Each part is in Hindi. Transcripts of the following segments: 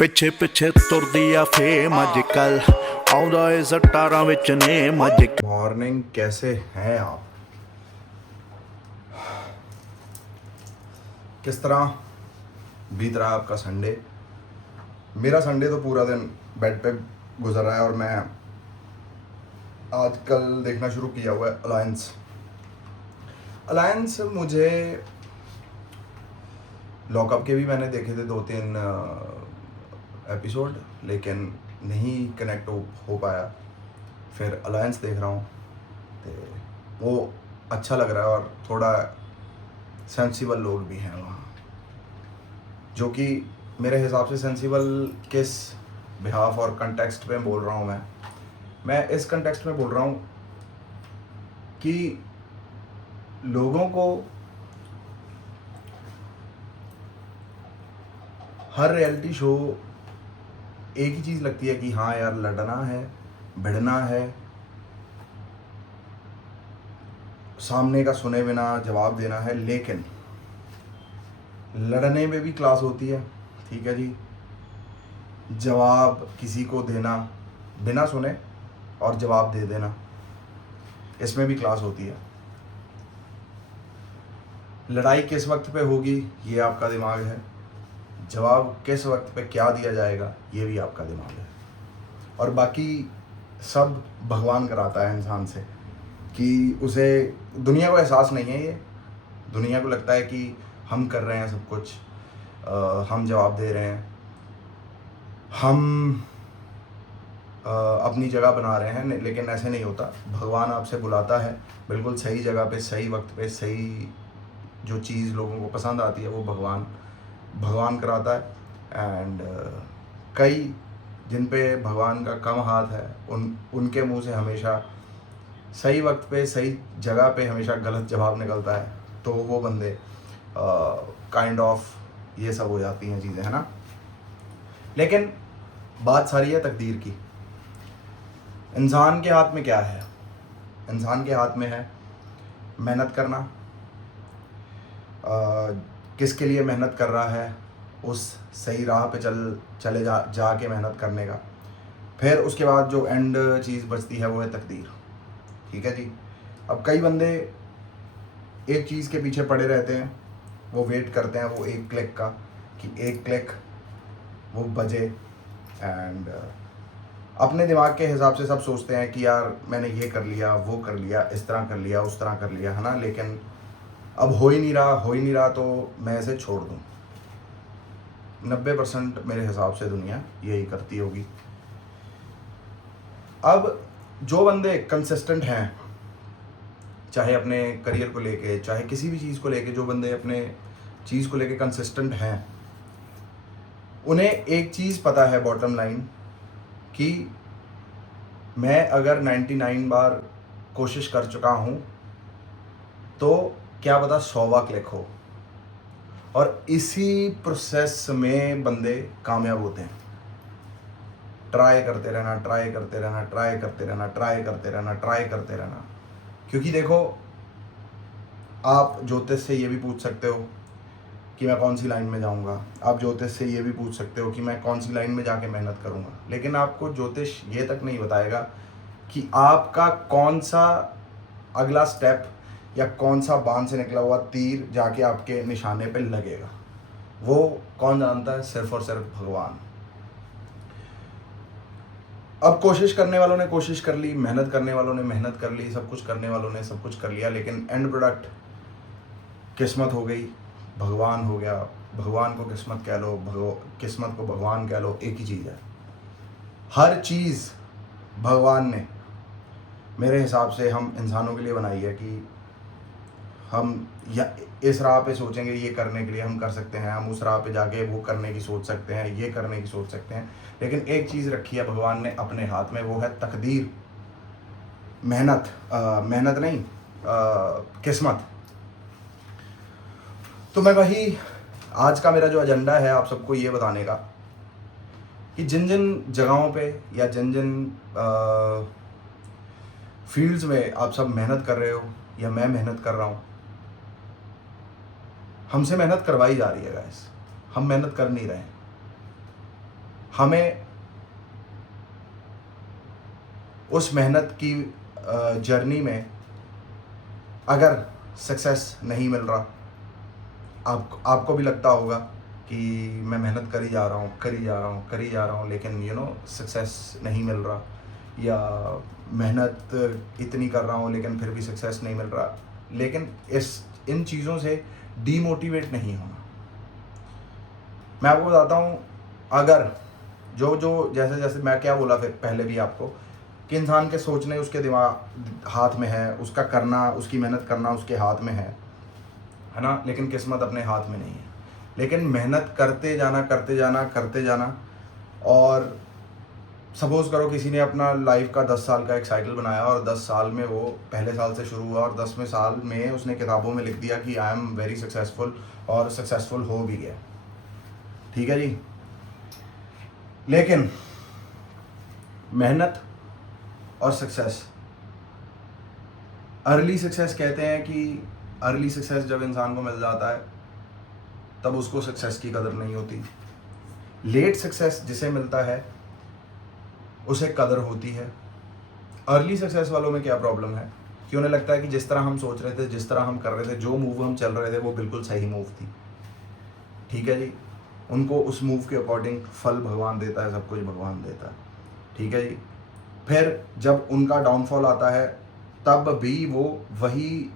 ਪਿੱਛੇ ਪਿੱਛੇ ਤੁਰਦੀ ਆ ਫੇਮ ਅੱਜ ਕੱਲ ਆਉਂਦਾ ਏ ਸਟਾਰਾਂ ਵਿੱਚ ਨੇਮ ਅੱਜ मॉर्निंग कैसे हैं आप? किस तरह बीत रहा है आपका संडे? मेरा संडे तो पूरा दिन बेड पे गुजर रहा है और मैं आजकल देखना शुरू किया हुआ है अलायंस मुझे लॉकअप के भी मैंने देखे थे 2-3 एपिसोड, लेकिन नहीं कनेक्ट हो पाया। फिर अलायंस देख रहा हूँ तो वो अच्छा लग रहा है और थोड़ा सेंसिबल लोग भी हैं वहाँ, जो कि मेरे हिसाब से सेंसिबल किस बिहाफ और कंटेक्स्ट पे बोल रहा हूँ। मैं इस कंटेक्स्ट में बोल रहा हूँ कि लोगों को हर रियलिटी शो एक ही चीज़ लगती है कि हाँ यार लड़ना है, भिड़ना है, सामने का सुने बिना जवाब देना है। लेकिन लड़ने में भी क्लास होती है, ठीक है जी। जवाब किसी को देना बिना सुने और जवाब दे देना, इसमें भी क्लास होती है। लड़ाई किस वक्त पे होगी ये आपका दिमाग है, जवाब किस वक्त पे क्या दिया जाएगा ये भी आपका दिमाग है। और बाकी सब भगवान कराता है इंसान से कि उसे दुनिया को एहसास नहीं है। ये दुनिया को लगता है कि हम कर रहे हैं सब कुछ, हम जवाब दे रहे हैं, हम अपनी जगह बना रहे हैं, लेकिन ऐसे नहीं होता। भगवान आपसे बुलाता है बिल्कुल सही जगह पे, सही वक्त पे, सही जो चीज़ लोगों को पसंद आती है वो भगवान कराता है। एंड कई जिन पे भगवान का कम हाथ है उनके मुंह से हमेशा सही वक्त पे, सही जगह पे हमेशा गलत जवाब निकलता है। तो वो बंदे काइंड ऑफ ये सब हो जाती हैं चीज़ें, है ना। लेकिन बात सारी है तकदीर की। इंसान के हाथ में क्या है? इंसान के हाथ में है मेहनत करना। किसके लिए मेहनत कर रहा है, उस सही राह पे चले जाके मेहनत करने का। फिर उसके बाद जो एंड चीज़ बचती है वो है तकदीर, ठीक है जी। अब कई बंदे एक चीज़ के पीछे पड़े रहते हैं, वो वेट करते हैं वो एक क्लिक का, कि एक क्लिक वो बजे। एंड अपने दिमाग के हिसाब से सब सोचते हैं कि यार मैंने ये कर लिया, वो कर लिया, इस तरह कर लिया, उस तरह कर लिया, है ना। लेकिन अब हो ही नहीं रहा तो मैं इसे छोड़ दूँ। 90% मेरे हिसाब से दुनिया यही करती होगी। अब जो बंदे कंसिस्टेंट हैं, चाहे अपने करियर को लेके, चाहे किसी भी चीज़ को लेके, जो बंदे अपने चीज़ को लेके कंसिस्टेंट हैं, उन्हें एक चीज़ पता है, बॉटम लाइन, कि मैं अगर 99 बार कोशिश कर चुका हूँ तो क्या पता 100वां क्लिक हो। और इसी प्रोसेस में बंदे कामयाब होते हैं। ट्राई करते रहना, ट्राई करते रहना, ट्राई करते रहना, ट्राई करते रहना, ट्राई करते रहना। क्योंकि देखो, आप ज्योतिष से ये भी पूछ सकते हो कि मैं कौन सी लाइन में जाऊंगा, आप ज्योतिष से ये भी पूछ सकते हो कि मैं कौन सी लाइन में जाके मेहनत करूंगा, लेकिन आपको ज्योतिष ये तक नहीं बताएगा कि आपका कौन सा अगला स्टेप या कौन सा बाण से निकला हुआ तीर जाके आपके निशाने पे लगेगा। वो कौन जानता है? सिर्फ और सिर्फ भगवान। अब कोशिश करने वालों ने कोशिश कर ली, मेहनत करने वालों ने मेहनत कर ली, सब कुछ करने वालों ने सब कुछ कर लिया, लेकिन एंड प्रोडक्ट किस्मत हो गई, भगवान हो गया। भगवान को किस्मत कह लो, किस्मत को भगवान कह लो, एक ही चीज़ है। हर चीज़ भगवान ने मेरे हिसाब से हम इंसानों के लिए बनाई है कि हम या इस राह पे सोचेंगे ये करने के लिए हम कर सकते हैं, हम उस राह पे जाके वो करने की सोच सकते हैं, ये करने की सोच सकते हैं। लेकिन एक चीज़ रखी है भगवान ने अपने हाथ में, वो है तकदीर, मेहनत नहीं, किस्मत। तो मैं वही, आज का मेरा जो एजेंडा है आप सबको ये बताने का कि जिन जिन जगहों पे या जिन जिन फील्ड्स में आप सब मेहनत कर रहे हो या मैं मेहनत कर रहा हूँ, हमसे मेहनत करवाई जा रही है गाइस, हम मेहनत कर नहीं रहे हैं। हमें उस मेहनत की जर्नी में अगर सक्सेस नहीं मिल रहा, आपको भी लगता होगा कि मैं मेहनत करी जा रहा हूँ लेकिन सक्सेस नहीं मिल रहा, या मेहनत इतनी कर रहा हूँ लेकिन फिर भी सक्सेस नहीं मिल रहा। लेकिन इन चीज़ों से डीमोटिवेट नहीं होना। मैं आपको बताता हूँ, अगर जो जैसे मैं क्या बोला फिर पहले भी आपको, कि इंसान के सोचने उसके दिमाग हाथ में है, उसका करना, उसकी मेहनत करना उसके हाथ में है ना, लेकिन किस्मत अपने हाथ में नहीं है। लेकिन मेहनत करते जाना, और सपोज़ करो किसी ने अपना लाइफ का 10 साल का एक साइकिल बनाया और 10 साल में वो पहले साल से शुरू हुआ और 10वें साल में उसने किताबों में लिख दिया कि आई एम वेरी सक्सेसफुल, और सक्सेसफुल हो भी गया, ठीक है जी। लेकिन मेहनत और सक्सेस, अर्ली सक्सेस कहते हैं कि अर्ली सक्सेस जब इंसान को मिल जाता है तब उसको सक्सेस की कदर नहीं होती। लेट सक्सेस जिसे मिलता है उसे कदर होती है। अर्ली सक्सेस वालों में क्या प्रॉब्लम है कि उन्हें लगता है कि जिस तरह हम सोच रहे थे, जिस तरह हम कर रहे थे, जो मूव हम चल रहे थे वो बिल्कुल सही मूव थी, ठीक है जी। उनको उस मूव के अकॉर्डिंग फल भगवान देता है, सब कुछ भगवान देता है, ठीक है जी। फिर जब उनका डाउनफॉल आता है तब भी वो वही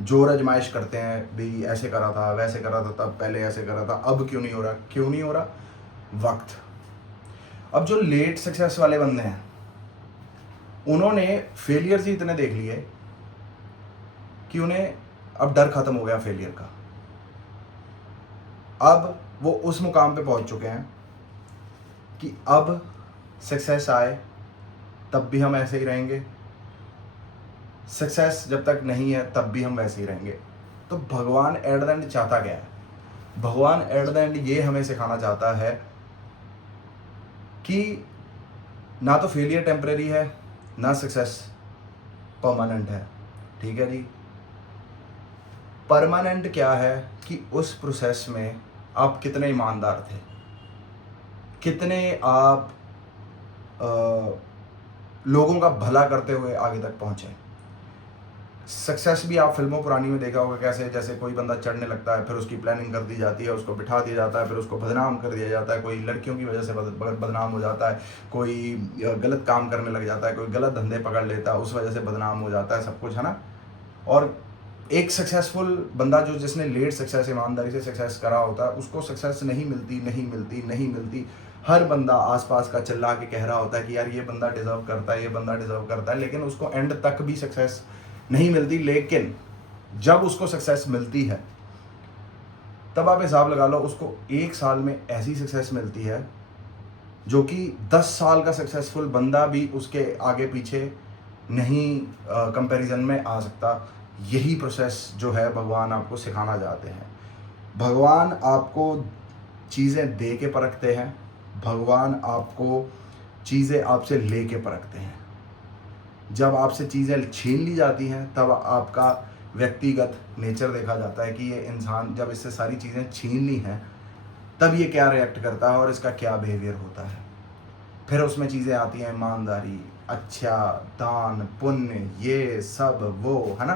जोर आजमाइश करते हैं, भी ऐसे करा था, वैसे करा था, तब पहले ऐसे करा था, अब क्यों नहीं हो रहा, वक्त। अब जो लेट सक्सेस वाले बंदे हैं उन्होंने फेलियर्स ही इतने देख लिए कि उन्हें अब डर खत्म हो गया फेलियर का। अब वो उस मुकाम पे पहुंच चुके हैं कि अब सक्सेस आए तब भी हम ऐसे ही रहेंगे, सक्सेस जब तक नहीं है तब भी हम वैसे ही रहेंगे। तो भगवान एट द एंड चाहता क्या है? भगवान एट द एंड ये हमें सिखाना चाहता है कि ना तो फेलियर टेम्परेरी है, ना सक्सेस परमानेंट है, ठीक है जी। परमानेंट क्या है कि उस प्रोसेस में आप कितने ईमानदार थे, कितने आप लोगों का भला करते हुए आगे तक पहुंचे। सक्सेस भी आप फिल्मों पुरानी में देखा होगा कैसे, जैसे कोई बंदा चढ़ने लगता है, फिर उसकी प्लानिंग कर दी जाती है, उसको बिठा दिया जाता है, फिर उसको बदनाम कर दिया जाता है, कोई लड़कियों की वजह से बदनाम हो जाता है, कोई गलत काम करने लग जाता है, कोई गलत धंधे पकड़ लेता है, उस वजह से बदनाम हो जाता है, सब कुछ, है ना। और एक सक्सेसफुल बंदा जिसने लेट सक्सेस, ईमानदारी से सक्सेस करा होता है, उसको सक्सेस नहीं मिलती। हर बंदा आसपास का चिल्ला के कह रहा होता है कि यार ये बंदा डिजर्व करता है, लेकिन उसको एंड तक भी सक्सेस नहीं मिलती। लेकिन जब उसको सक्सेस मिलती है तब आप हिसाब लगा लो, उसको 1 साल में ऐसी सक्सेस मिलती है जो कि 10 साल का सक्सेसफुल बंदा भी उसके आगे पीछे नहीं कंपैरिजन में आ सकता। यही प्रोसेस जो है भगवान आपको सिखाना चाहते हैं। भगवान आपको चीज़ें दे के परखते हैं, भगवान आपको चीज़ें आपसे ले के परखते हैं। जब आपसे चीज़ें छीन ली जाती हैं तब आपका व्यक्तिगत नेचर देखा जाता है कि ये इंसान जब इससे सारी चीज़ें छीन ली हैं तब ये क्या रिएक्ट करता है और इसका क्या बिहेवियर होता है। फिर उसमें चीज़ें आती हैं ईमानदारी, अच्छा, दान, पुण्य, ये सब वो, है ना।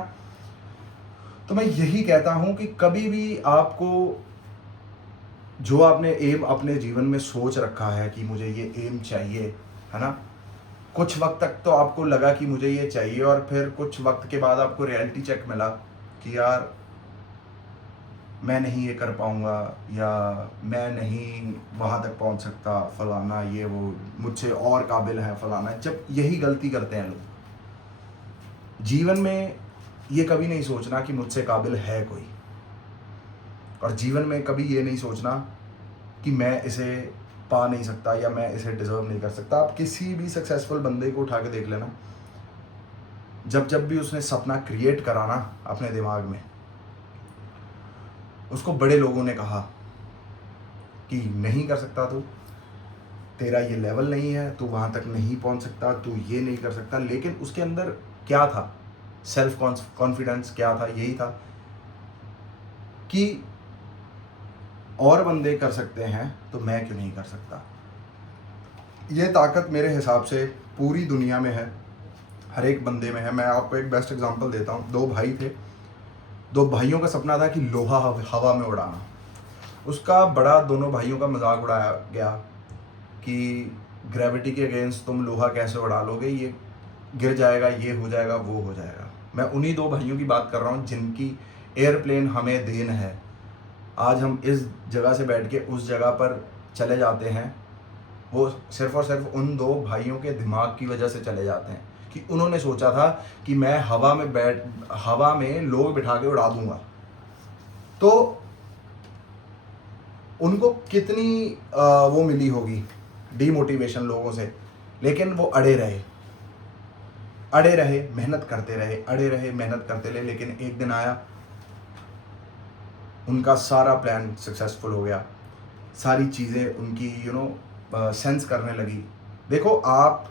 तो मैं यही कहता हूँ कि कभी भी आपको जो आपने एम अपने जीवन में सोच रखा है कि मुझे ये एम चाहिए, है ना, कुछ वक्त तक तो आपको लगा कि मुझे ये चाहिए, और फिर कुछ वक्त के बाद आपको रियलिटी चेक मिला कि यार मैं नहीं ये कर पाऊँगा, या मैं नहीं वहाँ तक पहुँच सकता, फलाना ये वो, मुझसे और काबिल है फलाना। जब यही गलती करते हैं लोग जीवन में, ये कभी नहीं सोचना कि मुझसे काबिल है कोई, और जीवन में कभी ये नहीं सोचना कि मैं इसे पा नहीं सकता या मैं इसे डिजर्व नहीं कर सकता। आप किसी भी सक्सेसफुल बंदे को उठा के देख लेना, जब भी उसने सपना क्रिएट करा ना अपने दिमाग में, उसको बड़े लोगों ने कहा कि नहीं कर सकता तू, तेरा ये लेवल नहीं है, तू वहाँ तक नहीं पहुँच सकता, तू ये नहीं कर सकता। लेकिन उसके अंदर क्या था? सेल्फ कॉन्फिडेंस क्या था? यही था कि और बंदे कर सकते हैं तो मैं क्यों नहीं कर सकता। ये ताकत मेरे हिसाब से पूरी दुनिया में है, हर एक बंदे में है। मैं आपको एक बेस्ट एग्जांपल देता हूँ। दो भाई थे, दो भाइयों का सपना था कि लोहा हवा में उड़ाना। उसका बड़ा दोनों भाइयों का मजाक उड़ाया गया कि ग्रेविटी के अगेंस्ट तुम लोहा कैसे उड़ा लोगे, ये गिर जाएगा, ये हो जाएगा, वो हो जाएगा। मैं उन्हीं दो भाइयों की बात कर रहा हूँ जिनकी एयरप्लेन हमें देन है। आज हम इस जगह से बैठ के उस जगह पर चले जाते हैं, वो सिर्फ और सिर्फ उन दो भाइयों के दिमाग की वजह से चले जाते हैं कि उन्होंने सोचा था कि मैं हवा में लोग बिठा के उड़ा दूंगा। तो उनको कितनी वो मिली होगी डीमोटिवेशन लोगों से, लेकिन वो अड़े रहे, मेहनत करते रहे, अड़े रहे, मेहनत करते रहे। लेकिन एक दिन आया, उनका सारा प्लान सक्सेसफुल हो गया, सारी चीज़ें उनकी सेंस करने लगी। देखो, आप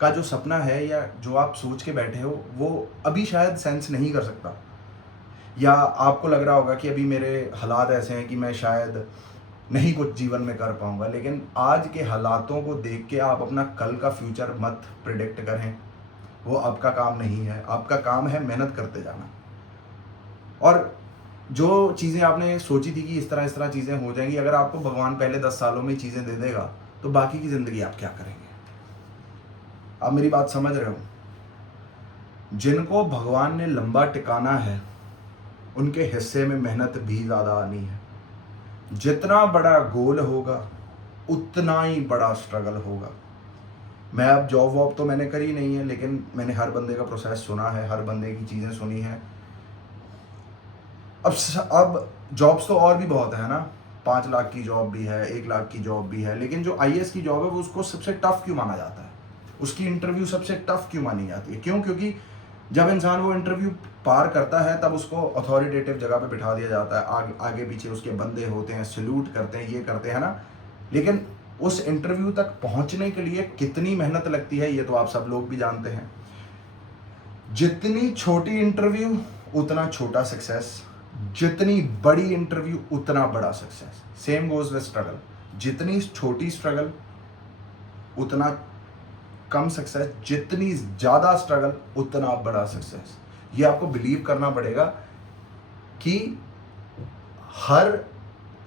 का जो सपना है या जो आप सोच के बैठे हो वो अभी शायद सेंस नहीं कर सकता, या आपको लग रहा होगा कि अभी मेरे हालात ऐसे हैं कि मैं शायद नहीं कुछ जीवन में कर पाऊंगा। लेकिन आज के हालातों को देख के आप अपना कल का फ्यूचर मत प्रिडिक्ट करें, वो आपका काम नहीं है। आपका काम है मेहनत करते जाना। और जो चीज़ें आपने सोची थी कि इस तरह चीज़ें हो जाएंगी, अगर आपको भगवान पहले 10 सालों में चीज़ें दे देगा तो बाकी की ज़िंदगी आप क्या करेंगे? आप मेरी बात समझ रहे हो? जिनको भगवान ने लंबा टिकाना है उनके हिस्से में मेहनत भी ज़्यादा आनी है। जितना बड़ा गोल होगा उतना ही बड़ा स्ट्रगल होगा। मैं अब जॉब वॉब तो मैंने करी नहीं है, लेकिन मैंने हर बंदे का प्रोसेस सुना है, हर बंदे की चीज़ें सुनी हैं। अब जॉब्स तो और भी बहुत है ना, 5 लाख की जॉब भी है, 1 लाख की जॉब भी है। लेकिन जो आईएएस की जॉब है वो उसको सबसे टफ क्यों माना जाता है? उसकी इंटरव्यू सबसे टफ क्यों मानी जाती है? क्यों? क्योंकि जब इंसान वो इंटरव्यू पार करता है तब उसको अथॉरिटेटिव जगह पे बिठा दिया जाता है, आगे पीछे उसके बंदे होते हैं, सैल्यूट करते हैं, ये करते हैं ना। लेकिन उस इंटरव्यू तक पहुंचने के लिए कितनी मेहनत लगती है ये तो आप सब लोग भी जानते हैं। जितनी छोटी इंटरव्यू उतना छोटा सक्सेस, जितनी बड़ी इंटरव्यू उतना बड़ा success. Same goes with struggle. जितनी छोटी स्ट्रगल उतना कम सक्सेस, जितनी ज़्यादा स्ट्रगल उतना बड़ा सक्सेस। ये आपको बिलीव करना पड़ेगा कि हर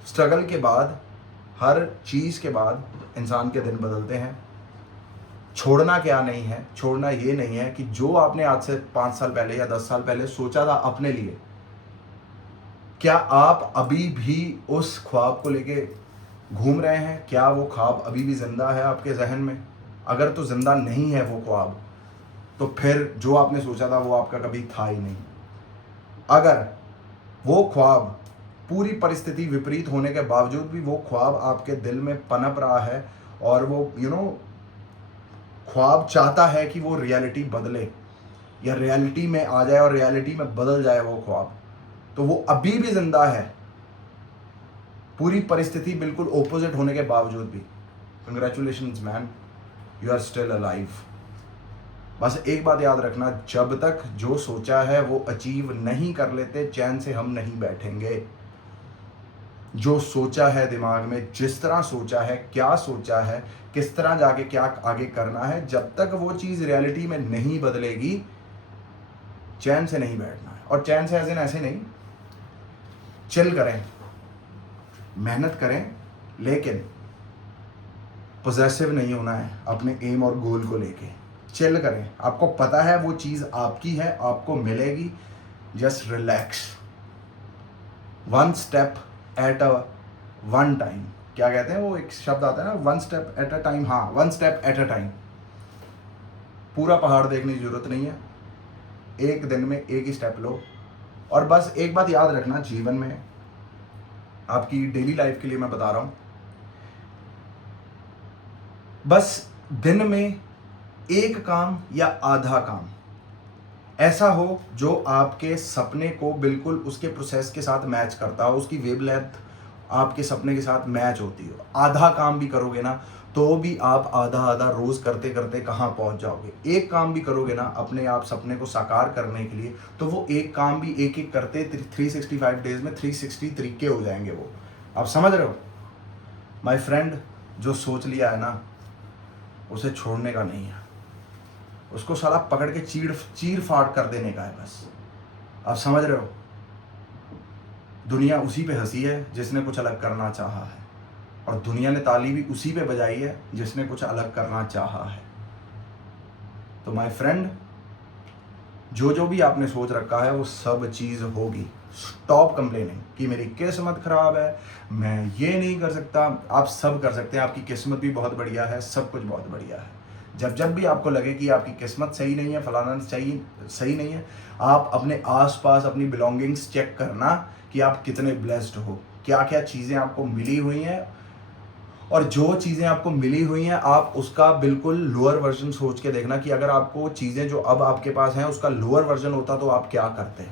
स्ट्रगल के बाद, हर चीज़ के बाद इंसान के दिन बदलते हैं। छोड़ना क्या नहीं है, छोड़ना ये नहीं है कि जो आपने आज से 5 साल पहले या 10 साल पहले सोचा था अपने लिए, क्या आप अभी भी उस ख्वाब को लेके घूम रहे हैं? क्या वो ख्वाब अभी भी जिंदा है आपके जहन में? अगर तो जिंदा नहीं है वो ख्वाब, तो फिर जो आपने सोचा था वो आपका कभी था ही नहीं। अगर वो ख्वाब पूरी परिस्थिति विपरीत होने के बावजूद भी वो ख्वाब आपके दिल में पनप रहा है और वो ख्वाब चाहता है कि वो रियलिटी बदले या रियलिटी में आ जाए और रियलिटी में बदल जाए वो ख्वाब, तो वो अभी भी जिंदा है, पूरी परिस्थिति बिल्कुल ओपोजिट होने के बावजूद भी। Congratulations man, you are still alive. बस एक बात याद रखना, जब तक जो सोचा है वो अचीव नहीं कर लेते, चैन से हम नहीं बैठेंगे। जो सोचा है दिमाग में, जिस तरह सोचा है, क्या सोचा है, किस तरह जाके क्या आगे करना है, जब तक वो चीज़ रियलिटी में नहीं बदलेगी, चैन से नहीं बैठना है। और चैन से ऐसे नहीं, चिल करें, मेहनत करें, लेकिन पोजेसिव नहीं होना है अपने एम और गोल को लेके। चिल करें, आपको पता है वो चीज़ आपकी है, आपको मिलेगी। Just relax, one step at a one time. क्या कहते हैं वो, एक शब्द आता है ना, one step at a time. हाँ, one step at a time. पूरा पहाड़ देखने की जरूरत नहीं है, एक दिन में एक ही स्टेप लो। और बस एक बात याद रखना, जीवन में आपकी डेली लाइफ के लिए मैं बता रहा हूं, बस दिन में एक काम या आधा काम ऐसा हो जो आपके सपने को बिल्कुल उसके प्रोसेस के साथ मैच करता हो, उसकी वेवलेंथ आपके सपने के साथ मैच होती हो। आधा काम भी करोगे ना तो भी आप आधा आधा रोज करते करते कहाँ पहुंच जाओगे। एक काम भी करोगे ना अपने आप सपने को साकार करने के लिए, तो वो एक काम भी एक एक करते 365 डेज में 360 तरीके हो जाएंगे वो। आप समझ रहे हो माय फ्रेंड? जो सोच लिया है ना उसे छोड़ने का नहीं है, उसको साला पकड़ के चीर फाड़ कर देने का है बस। आप समझ रहे हो? दुनिया उसी पे हंसी है जिसने कुछ अलग करना चाहा है, और दुनिया ने ताली भी उसी पे बजाई है जिसने कुछ अलग करना चाहा है। तो माय फ्रेंड, जो भी आपने सोच रखा है वो सब चीज़ होगी। स्टॉप कंप्लेनिंग कि मेरी किस्मत ख़राब है, मैं ये नहीं कर सकता। आप सब कर सकते हैं, आपकी किस्मत भी बहुत बढ़िया है, सब कुछ बहुत बढ़िया है। जब भी आपको लगे कि आपकी किस्मत सही नहीं है, फलाना सही नहीं है, आप अपने आसपास अपनी बिलोंगिंग्स चेक करना कि आप कितने ब्लेस्ड हो, क्या क्या चीज़ें आपको मिली हुई हैं, और जो चीज़ें आपको मिली हुई हैं आप उसका बिल्कुल लोअर वर्जन सोच के देखना कि अगर आपको चीज़ें जो अब आपके पास हैं उसका लोअर वर्जन होता तो आप क्या करते।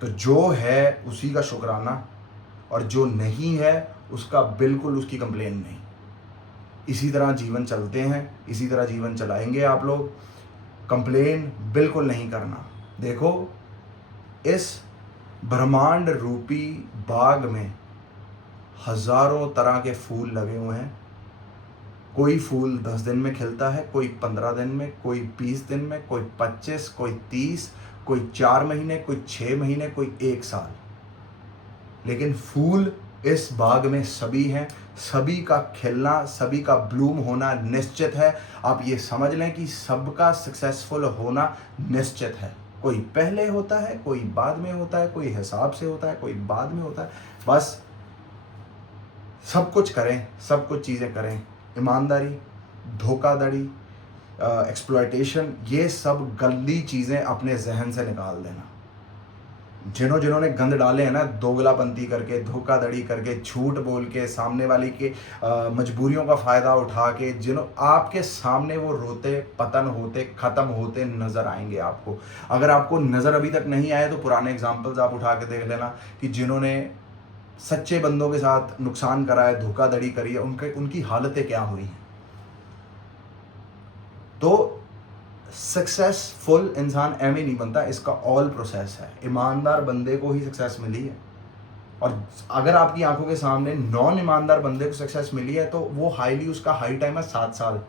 तो जो है उसी का शुक्राना, और जो नहीं है उसका बिल्कुल उसकी कंप्लेन नहीं। इसी तरह जीवन चलते हैं, इसी तरह जीवन चलाएंगे आप लोग। कंप्लेन बिल्कुल नहीं करना। देखो, इस ब्रह्मांड रूपी बाग में हजारों तरह के फूल लगे हुए हैं। कोई फूल 10 दिन में खिलता है, कोई 15 दिन में, कोई 20 दिन में, कोई 25, कोई 30, कोई 4 महीने, कोई 6 महीने, कोई 1 साल। लेकिन फूल इस बाग में सभी हैं, सभी का खिलना, सभी का ब्लूम होना निश्चित है। आप ये समझ लें कि सबका सक्सेसफुल होना निश्चित है। कोई पहले होता है, कोई बाद में होता है, कोई हिसाब से होता है, कोई बाद में होता है। बस सब कुछ करें, सब कुछ चीज़ें करें। ईमानदारी, धोखाधड़ी, एक्सप्लॉयटेशन, ये सब गंदी चीज़ें अपने जहन से निकाल देना। जिन्होंने गंद डाले हैं ना, दोगलापंती करके, धोखाधड़ी करके, झूठ बोल के, सामने वाली के मजबूरियों का फ़ायदा उठा के, आपके सामने वो रोते, पतन होते, ख़त्म होते नज़र आएंगे आपको। अगर आपको नज़र अभी तक नहीं आए तो पुराने एग्जाम्पल्स आप उठा के देख लेना कि जिन्होंने सच्चे बंदों के साथ नुकसान करा है, धोखाधड़ी करी है, उनकी हालतें क्या हुई हैं। तो सक्सेसफुल इंसान एवं नहीं बनता, इसका ऑल प्रोसेस है। ईमानदार बंदे को ही सक्सेस मिली है, और अगर आपकी आंखों के सामने नॉन ईमानदार बंदे को सक्सेस मिली है तो वो उसका हाई टाइम है 7 साल,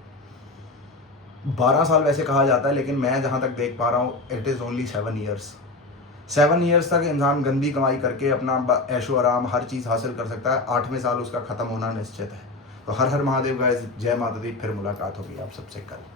12 साल वैसे कहा जाता है, लेकिन मैं जहां तक देख पा रहा हूँ it is only 7 years. 7 years तक इंसान गंदी कमाई करके अपना ऐशो आराम हर चीज़ हासिल कर सकता है। 8वें साल उसका ख़त्म होना निश्चित है। तो हर हर महादेव गाइस, जय माता दी। फिर मुलाकात होगी आप सबसे कल।